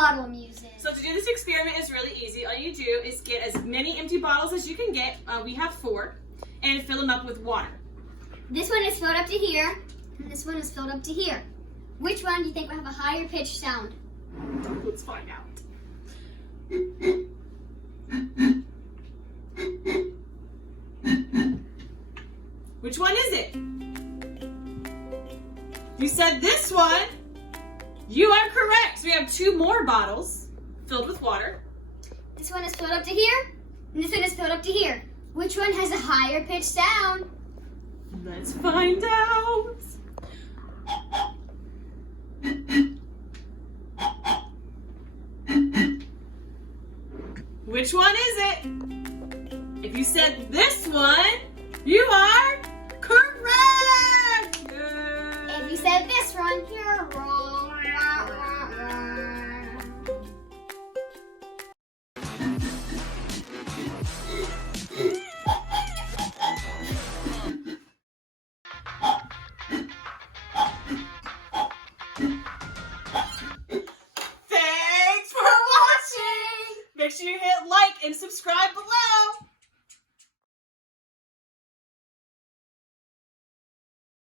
bottle I'm using. So to do this experiment is really easy. All you do is get as many empty bottles as you can get. We have 4. And fill them up with water. This one is filled up to here, and this one is filled up to here. Which one do you think will have a higher pitched sound? Let's find out. Which one is it? You said this one. You are correct. So we have 2 more bottles filled with water. This one is filled up to here, and this one is filled up to here. Which one has a higher pitched sound? Let's find out. Which one is it? If you said this one, you are correct. If you said this one, you're wrong. Thanks for watching. Make sure you hit like and subscribe below.